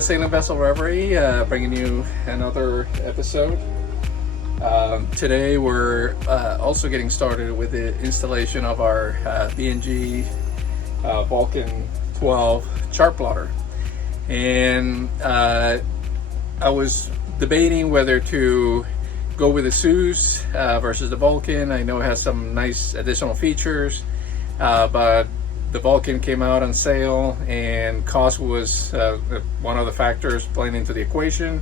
Sailing Vessel Reverie, bringing you another episode. Today we're also getting started with the installation of our B&G Vulcan 12 Chartplotter. And I was debating whether to go with the Zeus versus the Vulcan. I know it has some nice additional features, but the Vulcan came out on sale and cost was one of the factors playing into the equation.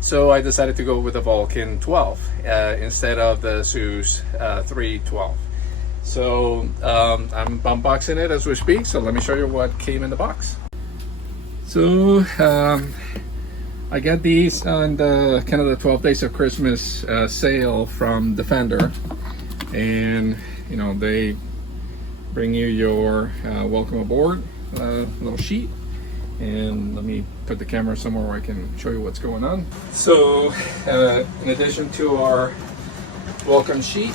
So I decided to go with the Vulcan 12 instead of the Zeus 312. So I'm unboxing it as we speak. So let me show you what came in the box. So I got these on the kind of the 12 Days of Christmas sale from Defender, and you know they bring you your welcome aboard little sheet. And let me put the camera somewhere where I can show you what's going on. So in addition to our welcome sheet,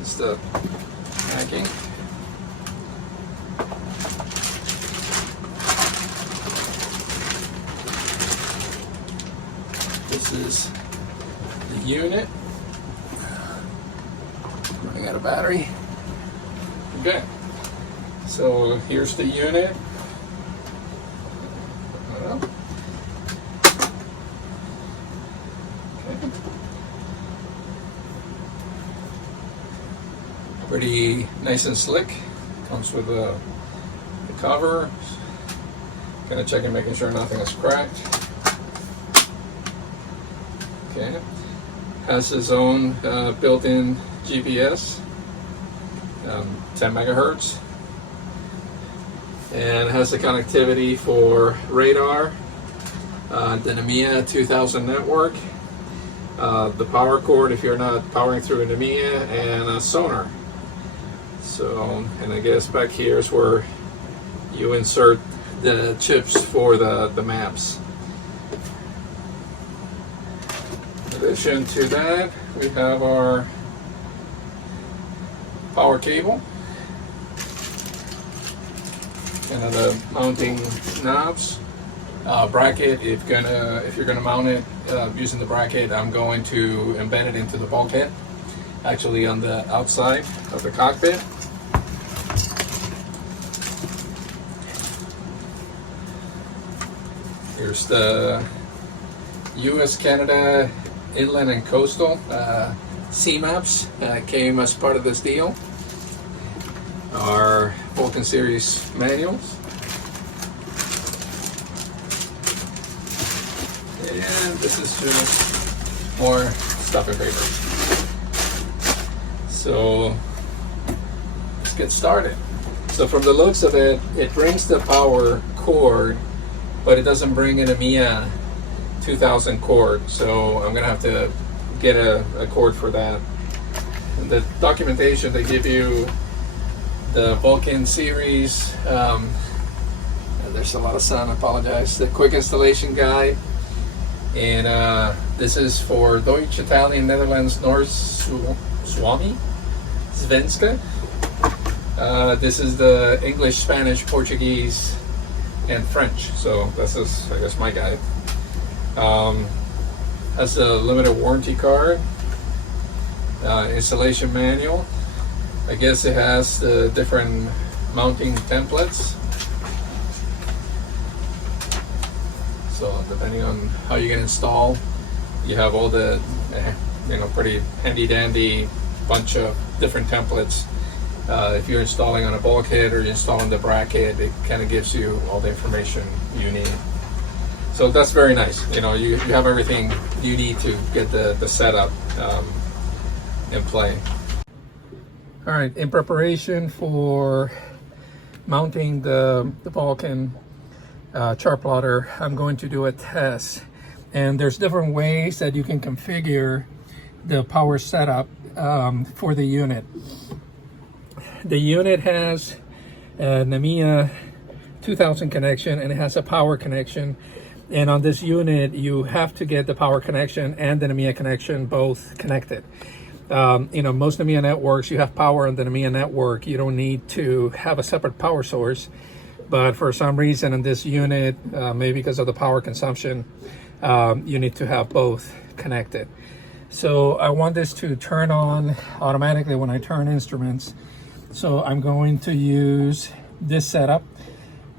it's the packing. This is the unit. Running out of battery. Okay, so here's the unit. Okay. Pretty nice and slick. Comes with the cover. Kind of checking, making sure nothing is cracked. Okay, has his own built-in GPS, 10 megahertz, and has the connectivity for radar, the NMEA 2000 network, the power cord if you're not powering through a NMEA, and a sonar. So, and I guess back here is where you insert the chips for the maps. In addition to that, we have our power cable, and the mounting knobs, bracket. If you're gonna mount it using the bracket, I'm going to embed it into the bulkhead, actually on the outside of the cockpit. Here's the U.S. Canada inland and coastal sea maps came as part of this deal. Our Vulcan series manuals, and this is just more stuff and paper. So let's get started. So from the looks of it, it brings the power cord, but it doesn't bring in a NMEA 2000 cord. So I'm gonna have to get a cord for that. In the documentation, they give you the Vulcan series. There's a lot of sun, I apologize. The quick installation guide. And this is for Deutsch, Italian, Netherlands, Norse, Swami, Svenska. This is the English, Spanish, Portuguese, and French. So this is, I guess, my guide. Has a limited warranty card, installation manual. I guess it has the different mounting templates. So depending on how you can install, you have all the pretty handy dandy bunch of different templates. If you're installing on a bulkhead or you're installing the bracket, it kind of gives you all the information you need. So that's very nice. You have everything you need to get the setup in play. All right, in preparation for mounting the Vulcan Chartplotter, I'm going to do a test. And there's different ways that you can configure the power setup for the unit. The unit has a NMEA 2000 connection, and it has a power connection. And on this unit, you have to get the power connection and the NMEA connection both connected. You know, most EMEA networks, you have power on the EMEA network. You don't need to have a separate power source. But for some reason in this unit, maybe because of the power consumption, you need to have both connected. So I want this to turn on automatically when I turn instruments. So I'm going to use this setup,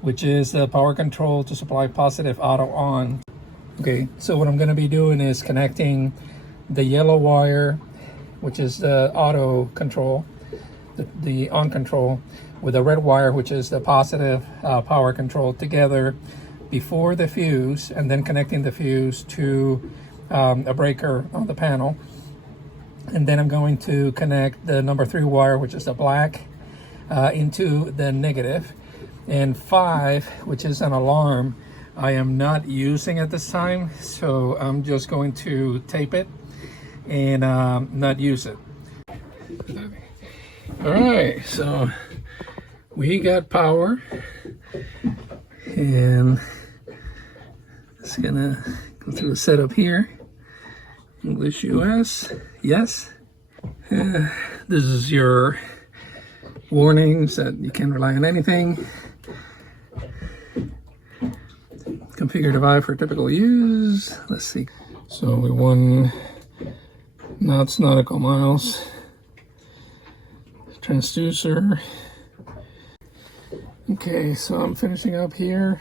which is the power control to supply positive auto on. Okay, so what I'm going to be doing is connecting the yellow wire, which is the auto control, the on control, with the red wire, which is the positive power control, together before the fuse, and then connecting the fuse to a breaker on the panel. And then I'm going to connect the number 3 wire, which is the black, into the negative. And 5, which is an alarm, I am not using at this time, so I'm just going to tape it and not use it. All right, so we got power, and it's gonna go through the setup here. English US, yes. This is your warnings that you can't rely on anything. Configure device for typical use. Let's see. So we 1 knots nautical miles. Transducer. Okay, so I'm finishing up here.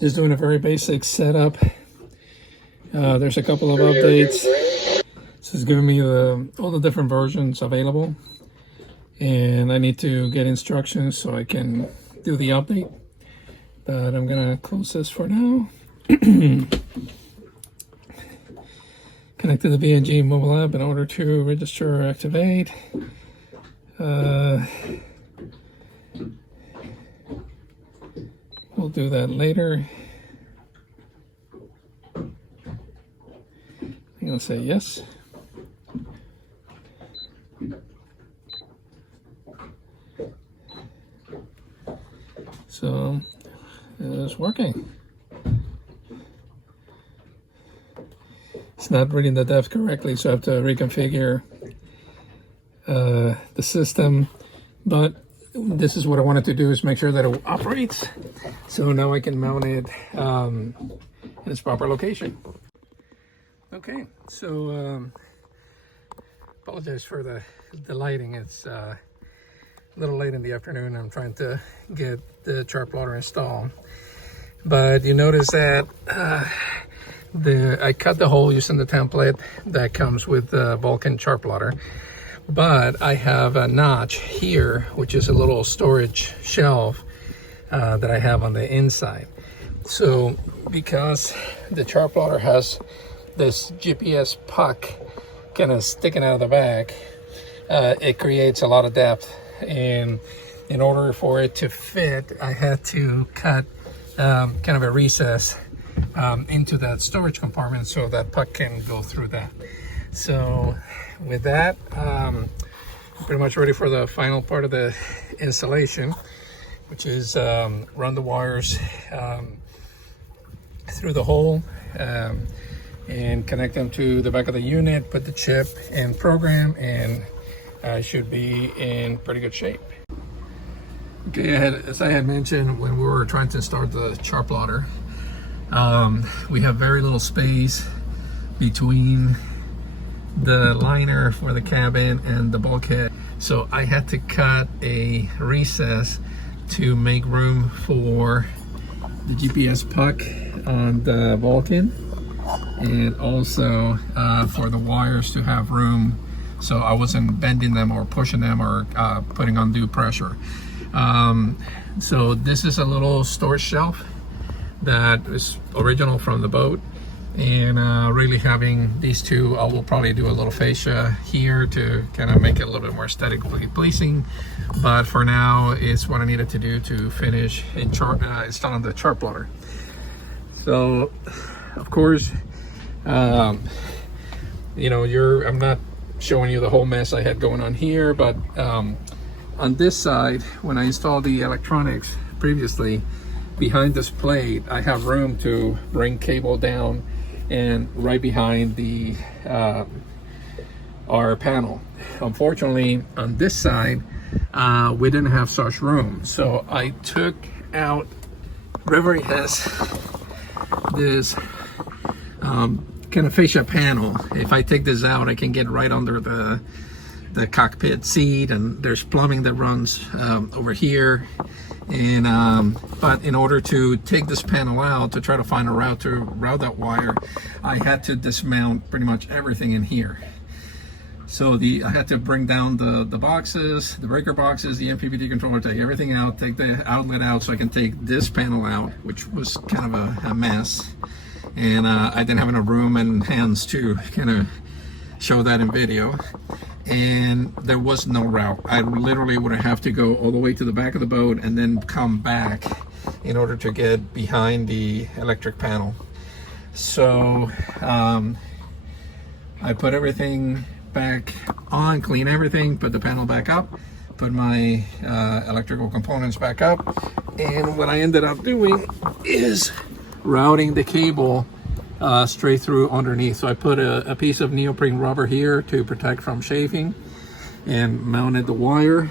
Just doing a very basic setup. There's a couple of updates. This is giving me all the different versions available. And I need to get instructions so I can do the update. But I'm gonna close this for now. Connect to the B&G mobile app in order to register or activate. We'll do that later. I'm gonna say yes. So it's working. It's not reading the depth correctly, so I have to reconfigure the system. But this is what I wanted to do, is make sure that it operates. So now I can mount it in its proper location. Okay, so apologize for the lighting. It's a little late in the afternoon. I'm trying to get the Chartplotter installed. But you notice that I cut the hole using the template that comes with the Vulcan Chartplotter. But I have a notch here, which is a little storage shelf that I have on the inside. So because the Chartplotter has this GPS puck kind of sticking out of the back, it creates a lot of depth. And in order for it to fit, I had to cut kind of a recess into that storage compartment so that puck can go through that. So with that, pretty much ready for the final part of the installation, which is run the wires through the hole and connect them to the back of the unit, put the chip in program, and should be in pretty good shape. Okay, as I had mentioned when we were trying to start the Chartplotter, we have very little space between the liner for the cabin and the bulkhead. So I had to cut a recess to make room for the GPS puck on the Vulcan, and also for the wires to have room so I wasn't bending them or pushing them or putting undue pressure. So this is a little storage shelf that is original from the boat, and really having these two, I will probably do a little fascia here to kind of make it a little bit more aesthetically pleasing, but for now it's what I needed to do to finish installing the Chartplotter. So of course, you know, I'm not showing you the whole mess I had going on here, but on this side, when I installed the electronics previously, behind this plate I have room to bring cable down, and right behind the our panel. Unfortunately, on this side, we didn't have such room. So I took out, Reverie has this kind of fascia panel. If I take this out, I can get right under the cockpit seat, and there's plumbing that runs over here. And but in order to take this panel out, to try to find a route to route that wire, I had to dismount pretty much everything in here. So I had to bring down the boxes, the breaker boxes, the MPPT controller, take everything out, take the outlet out so I can take this panel out, which was kind of a mess. And I didn't have enough room and hands to kind of show that in video. And there was no route. I literally would have to go all the way to the back of the boat and then come back in order to get behind the electric panel. So I put everything back on, clean everything, put the panel back up, put my electrical components back up, and what I ended up doing is routing the cable straight through underneath. So I put a piece of neoprene rubber here to protect from chafing, and mounted the wire,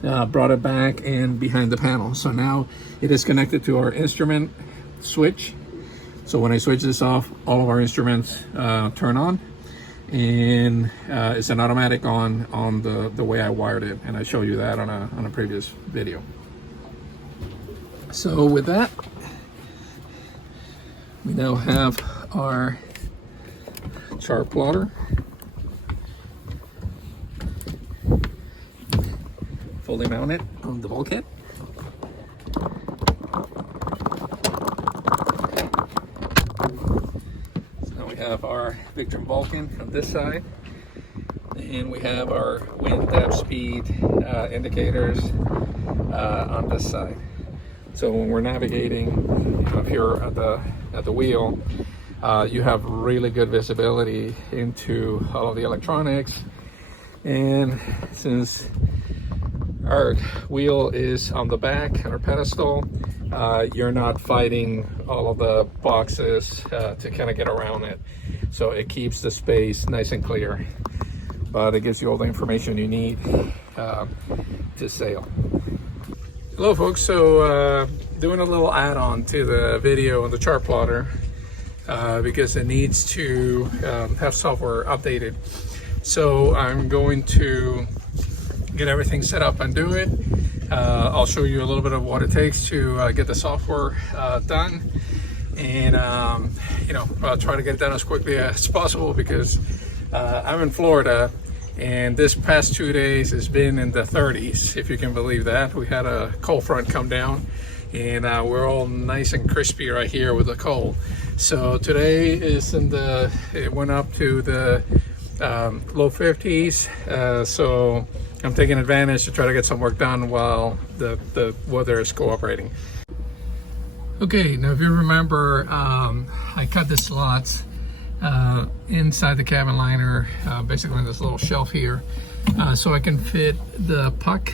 brought it back and behind the panel. So now it is connected to our instrument switch. So when I switch this off, all of our instruments turn on, and it's an automatic on the way I wired it, and I showed you that on a previous video. So with that, we now have our Chartplotter fully mounted on the bulkhead. So now we have our Victron Vulcan on this side, and we have our wind, depth, speed indicators on this side. So when we're navigating up here at the wheel, you have really good visibility into all of the electronics. And since our wheel is on the back, on our pedestal, you're not fighting all of the boxes to kind of get around it. So it keeps the space nice and clear, but it gives you all the information you need to sail. Hello folks, so doing a little add-on to the video on the Chartplotter because it needs to have software updated. So I'm going to get everything set up and do it. I'll show you a little bit of what it takes to get the software done, and I'll try to get it done as quickly as possible because I'm in Florida. And this past 2 days has been in the 30s, if you can believe that. We had a cold front come down, and we're all nice and crispy right here with the cold. So today is it went up to the low 50s. So I'm taking advantage to try to get some work done while the weather is cooperating. Okay, now if you remember, I cut the slots inside the cabin liner, basically in this little shelf here, so I can fit the puck,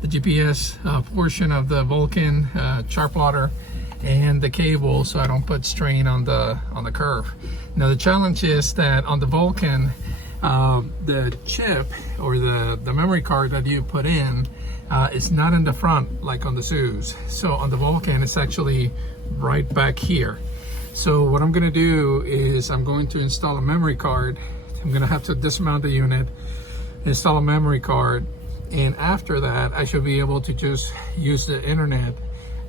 the GPS portion of the Vulcan Chartplotter, and the cable, so I don't put strain on the curve. Now the challenge is that on the Vulcan, the chip or the memory card that you put in is not in the front like on the Zeus. So on the Vulcan, it's actually right back here. So what I'm going to do is I'm going to install a memory card. I'm going to have to dismount the unit, install a memory card, and after that I should be able to just use the internet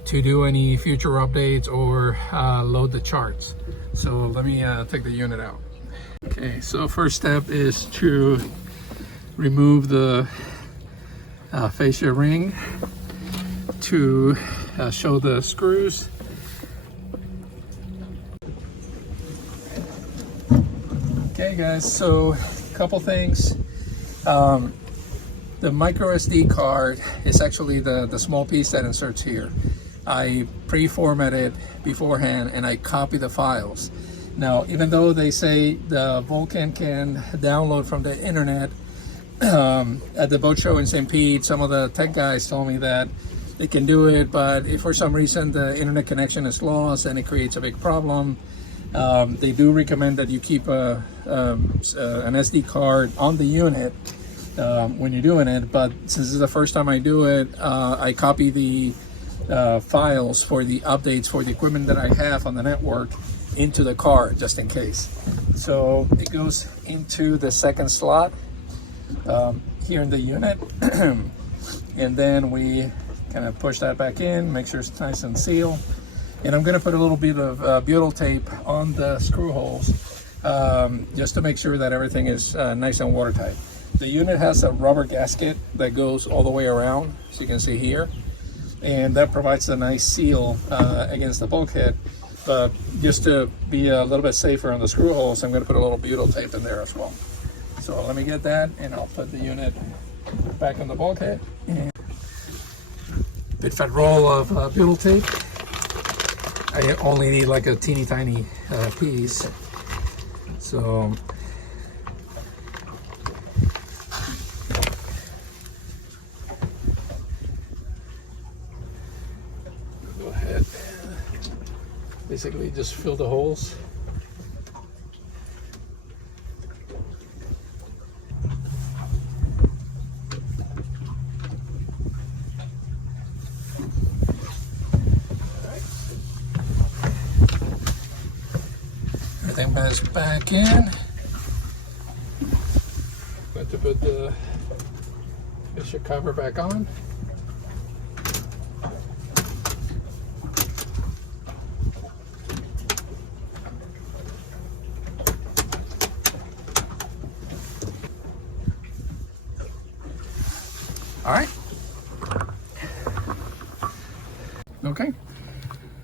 to do any future updates or load the charts. So let me take the unit out. Okay, so first step is to remove the fascia ring to show the screws. Okay guys, so a couple things. The micro SD card is actually the small piece that inserts here. I pre-formatted beforehand and I copy the files. Now, even though they say the Vulcan can download from the internet, at the boat show in St. Pete, some of the tech guys told me that they can do it, but if for some reason the internet connection is lost and it creates a big problem, They do recommend that you keep an SD card on the unit when you're doing it, but since this is the first time I do it, I copy the files for the updates for the equipment that I have on the network into the card just in case. So it goes into the second slot here in the unit and then we kind of push that back in, make sure it's nice and sealed. And I'm going to put a little bit of butyl tape on the screw holes just to make sure that everything is nice and watertight. The unit has a rubber gasket that goes all the way around, as you can see here, and that provides a nice seal against the bulkhead. But just to be a little bit safer on the screw holes, I'm going to put a little butyl tape in there as well. So let me get that, and I'll put the unit back on the bulkhead. And big fat roll of butyl tape. I only need like a teeny tiny piece. So go ahead and basically just fill the holes. Everything goes back in. Going to put the fascia cover back on. All right. Okay.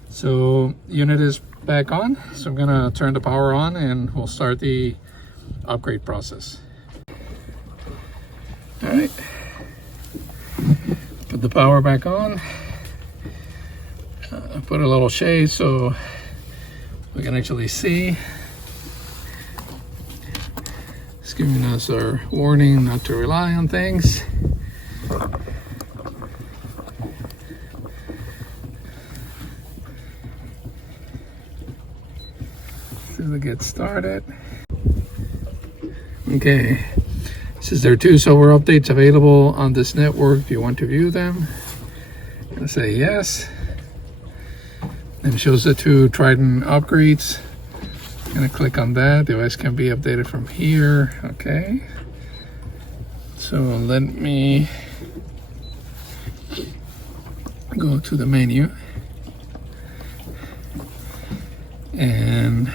So unit is back on. So I'm gonna turn the power on and we'll start the upgrade process. All right. Put the power back on. Put a little shade so we can actually see. It's giving us our warning not to rely on things. To get started. Okay, says there are 2 software updates available on this network. Do you want to view them? I'm gonna say yes. And it shows the 2 Triton upgrades. I'm gonna click on that. Device can be updated from here. Okay. So let me go to the menu and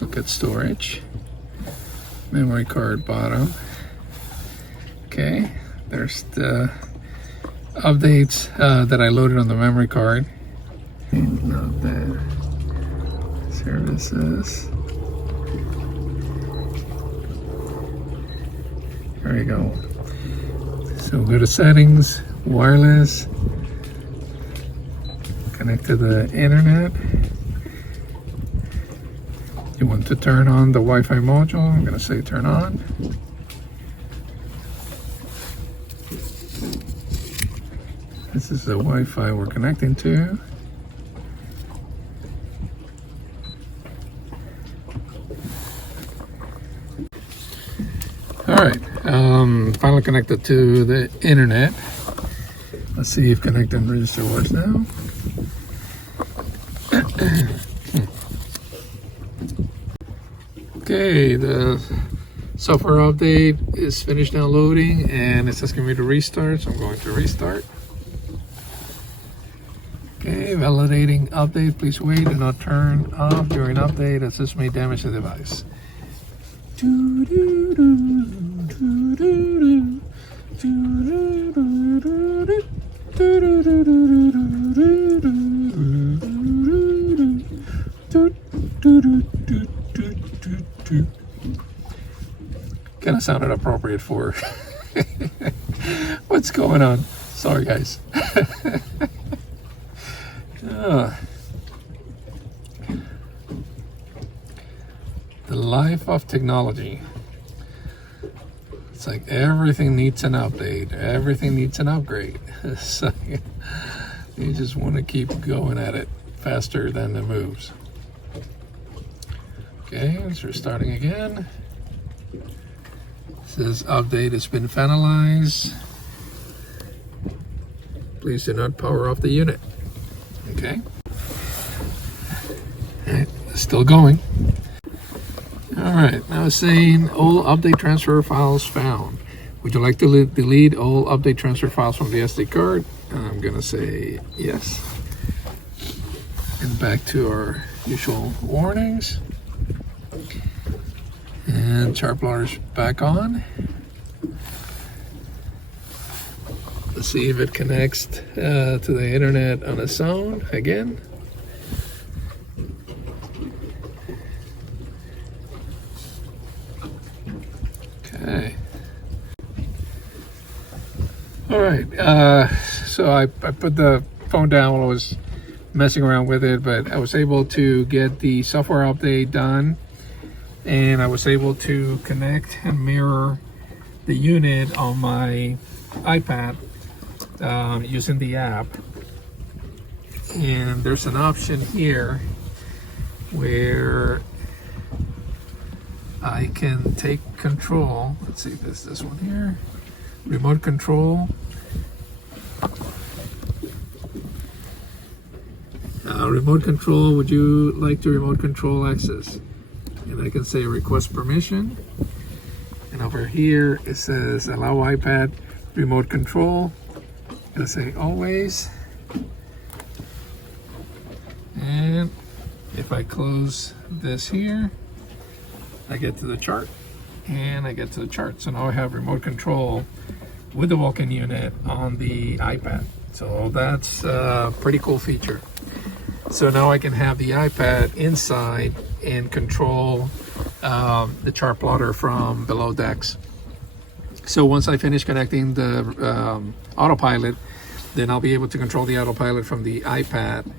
look at storage, memory card bottom. Okay, there's the updates that I loaded on the memory card. Not bad. Services. There you go. So go to settings, wireless, connect to the internet. You want to turn on the Wi-Fi module. I'm going to say turn on. This is the Wi-Fi we're connecting to. All right, finally connected to the internet. Let's see if connect and register works now. Okay, the software update is finished downloading and it's asking me to restart, so I'm going to restart. Okay, validating update. Please wait, do not turn off during update as this may damage the device. Kind of sounded appropriate for what's going on. Sorry, guys. The life of technology. It's like everything needs an update. Everything needs an upgrade. So, You just want to keep going at it faster than it moves. Okay, so we're starting again. It says update has been finalized. Please do not power off the unit. Okay. All right, still going. All right, now it's saying all update transfer files found. Would you like to delete all update transfer files from the SD card? I'm gonna say yes. And back to our usual warnings. And Chartplotter's back on. Let's see if it connects to the internet on its own again. Okay. All right. So I put the phone down while I was messing around with it, but I was able to get the software update done, and I was able to connect and mirror the unit on my iPad using the app. And there's an option here where I can take control. Let's see if it's this one here. Remote control. Remote control, would you like to remote control access? And I can say request permission. And over here it says allow iPad remote control. It'll say always. And if I close this here, I get to the chart, and I get to the chart. So now I have remote control with the Vulcan unit on the iPad. So that's a pretty cool feature. So now I can have the iPad inside and control the Chartplotter from below decks. So once I finish connecting the autopilot, then I'll be able to control the autopilot from the iPad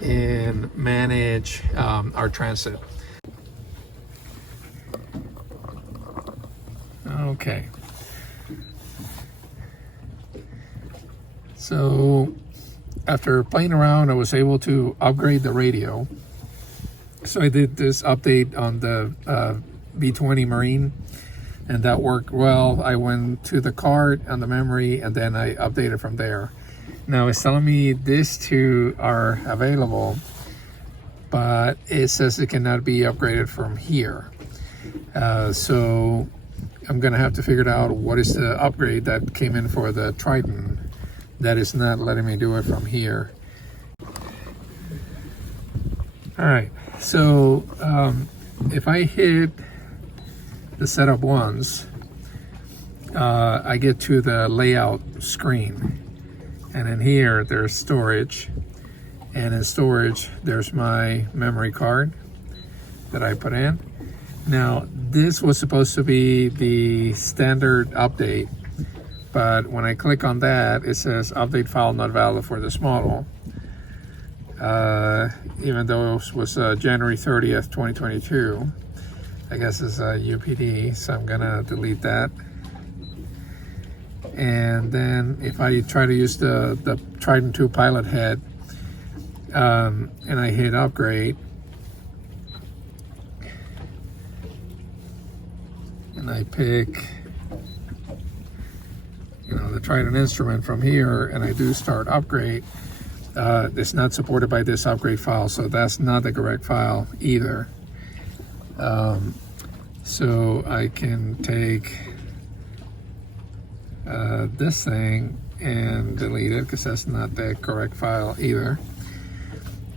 and manage our transit. Okay. So after playing around, I was able to upgrade the radio. So I did this update on the B20 Marine, and that worked well. I went to the card and the memory, and then I updated from there. Now it's telling me these two are available, but it says it cannot be upgraded from here. So I'm gonna have to figure out what is the upgrade that came in for the Triton that is not letting me do it from here. All right, so if I hit the setup once, I get to the layout screen, and in here there's storage, and in storage there's my memory card that I put in. Now this was supposed to be the standard update, but when I click on that, it says update file not valid for this model, even though it was January 30th 2022. I guess it's a UPD, so I'm gonna delete that. And then if I try to use the Triton2 pilot head, and I hit upgrade, and I pick, the Triton instrument from here, and I do start upgrade, it's not supported by this upgrade file, so that's not the correct file either. So I can take this thing and delete it because that's not the correct file either.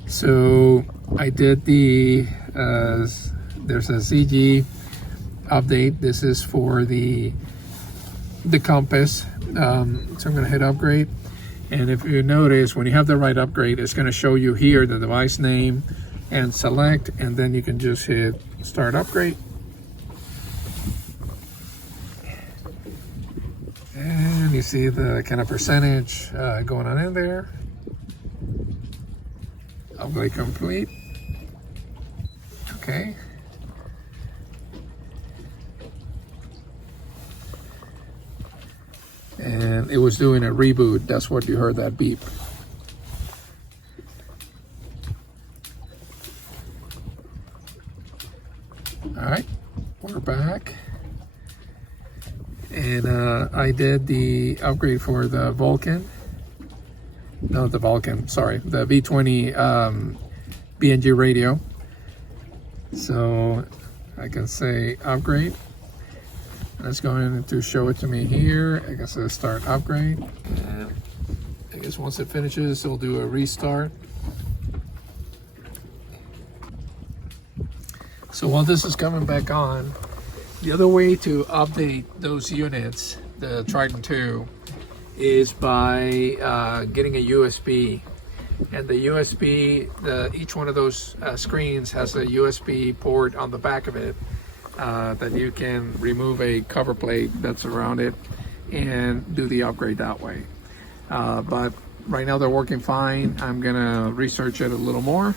So I did the there's a ZG update. This is for the compass. So I'm going to hit upgrade, and if you notice, when you have the right upgrade, it's going to show you here the device name and select, and then you can just hit start upgrade. And you see the kind of percentage going on in there. Upgrade complete. Okay. and it was doing a reboot. That's what you heard, that beep. All right, we're back. And I did the upgrade for the Vulcan. No, the Vulcan, sorry. The V20 B&G radio. So I can say upgrade. It's going to show it to me here. I guess I'll start upgrade. And I guess once it finishes, it'll do a restart. So while this is coming back on, the other way to update those units, the Triton2, is by getting a USB. And the USB, each one of those screens has a USB port on the back of it that you can remove a cover plate that's around it and do the upgrade that way. But right now they're working fine. I'm gonna research it a little more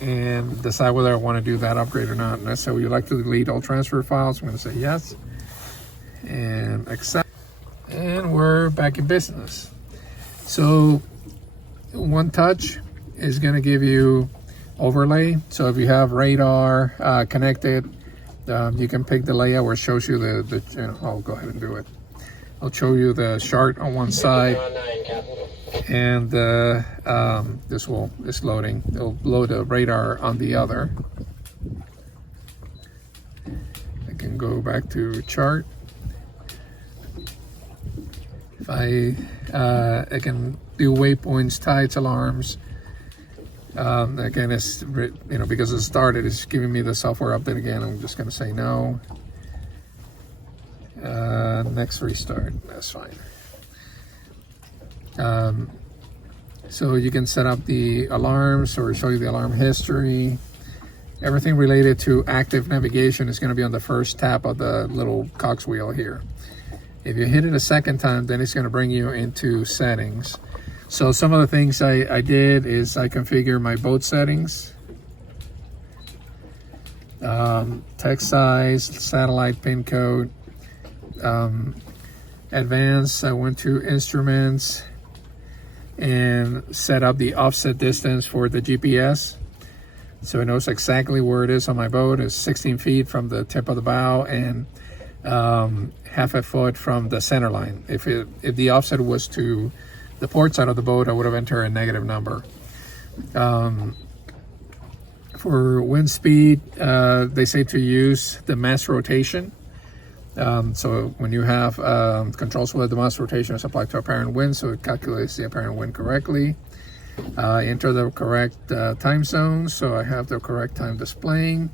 and decide whether I want to do that upgrade or not. And so, would you like to delete all transfer files? I'm going to say yes and accept, and we're back in business. So one touch is going to give you overlay. So if you have radar connected, you can pick the layout where it shows you the you know, I'll go ahead and do it. I'll show you the chart on one side, and it's loading. It'll load the radar on the other. I can go back to chart. If I can do waypoints, tides, alarms. Again, it's, you know, because it started, it's giving me the software update again. I'm just going to say no. Next restart, that's fine. So you can set up the alarms or show you the alarm history. Everything related to active navigation is going to be on the first tap of the little cogs wheel here. If you hit it a second time, then it's going to bring you into settings. So some of the things I did is I configure my boat settings, text size, satellite pin code, advanced. I went to instruments and set up the offset distance for the GPS, so it knows exactly where it is on my boat. It's 16 feet from the tip of the bow and half a foot from the center line. If the offset was to the port side of the boat, I would have entered a negative number. For wind speed, they say to use the mass rotation. So when you have controls where the mass rotation is applied to apparent wind, so it calculates the apparent wind correctly. Enter the correct time zone, so I have the correct time displaying.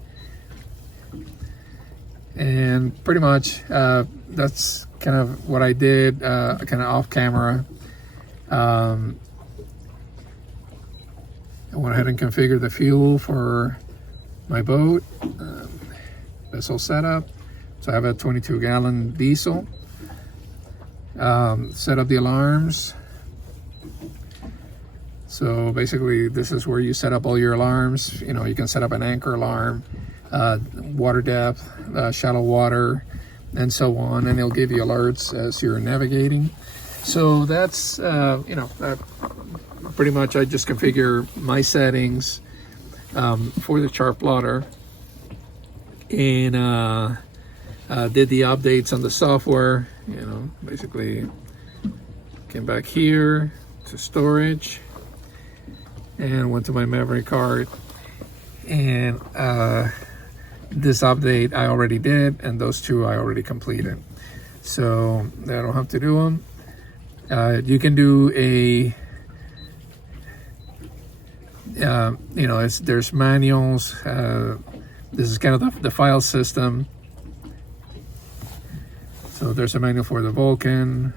And pretty much that's kind of what I did, kind of off camera. I went ahead and configured the fuel for my boat, vessel setup. So I have a 22-gallon diesel. Set up the alarms. So basically, this is where you set up all your alarms. You know, you can set up an anchor alarm, water depth, shallow water, and so on, and it'll give you alerts as you're navigating. So that's, you know, pretty much I just configure my settings for the Chartplotter, and did the updates on the software. You know, basically came back here to storage and went to my memory card, and this update I already did, and those two I already completed, so I don't have to do them. You can do a you know, there's manuals. This is kind of the file system. So there's a manual for the Vulcan.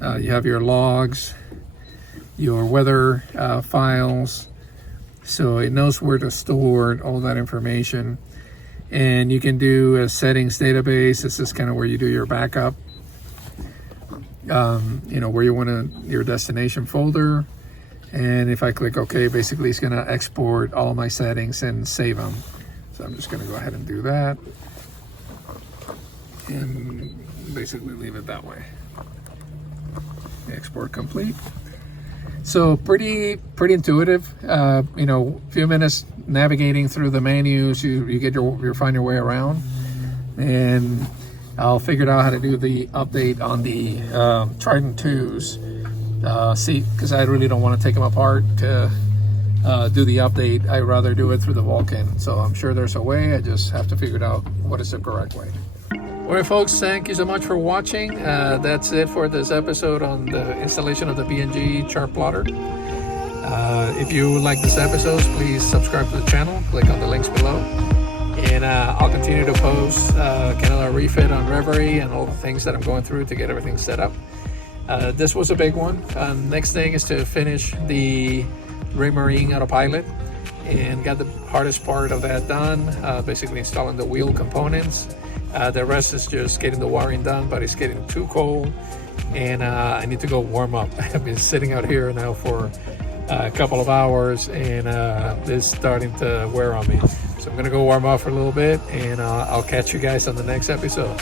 You have your logs, your weather files. So it knows where to store all that information. And you can do a settings database. This is kind of where you do your backup. You know, where you want your destination folder. And if I click OK, basically it's going to export all my settings and save them. So I'm just going to go ahead and do that. and basically leave it that way. Export complete. So pretty intuitive. You know, a few minutes navigating through the menus, you get you find your way around, and I'll figure out how to do the update on the Triton2s. See, because I really don't want to take them apart to do the update. I'd rather do it through the Vulcan. So I'm sure there's a way. I just have to figure it out what is the correct way. Alright folks, thank you so much for watching. That's it for this episode on the installation of the B&G Chartplotter. If you like this episode, please subscribe to the channel, click on the links below, and I'll continue to post kind of a refit on Reverie and all the things that I'm going through to get everything set up. This was a big one. Next thing is to finish the Reverie autopilot, and got the hardest part of that done, basically installing the wheel components. The rest is just getting the wiring done, but it's getting too cold, and I need to go warm up. I've been sitting out here now for a couple of hours, and this is starting to wear on me. So I'm gonna go warm up for a little bit, and I'll catch you guys on the next episode.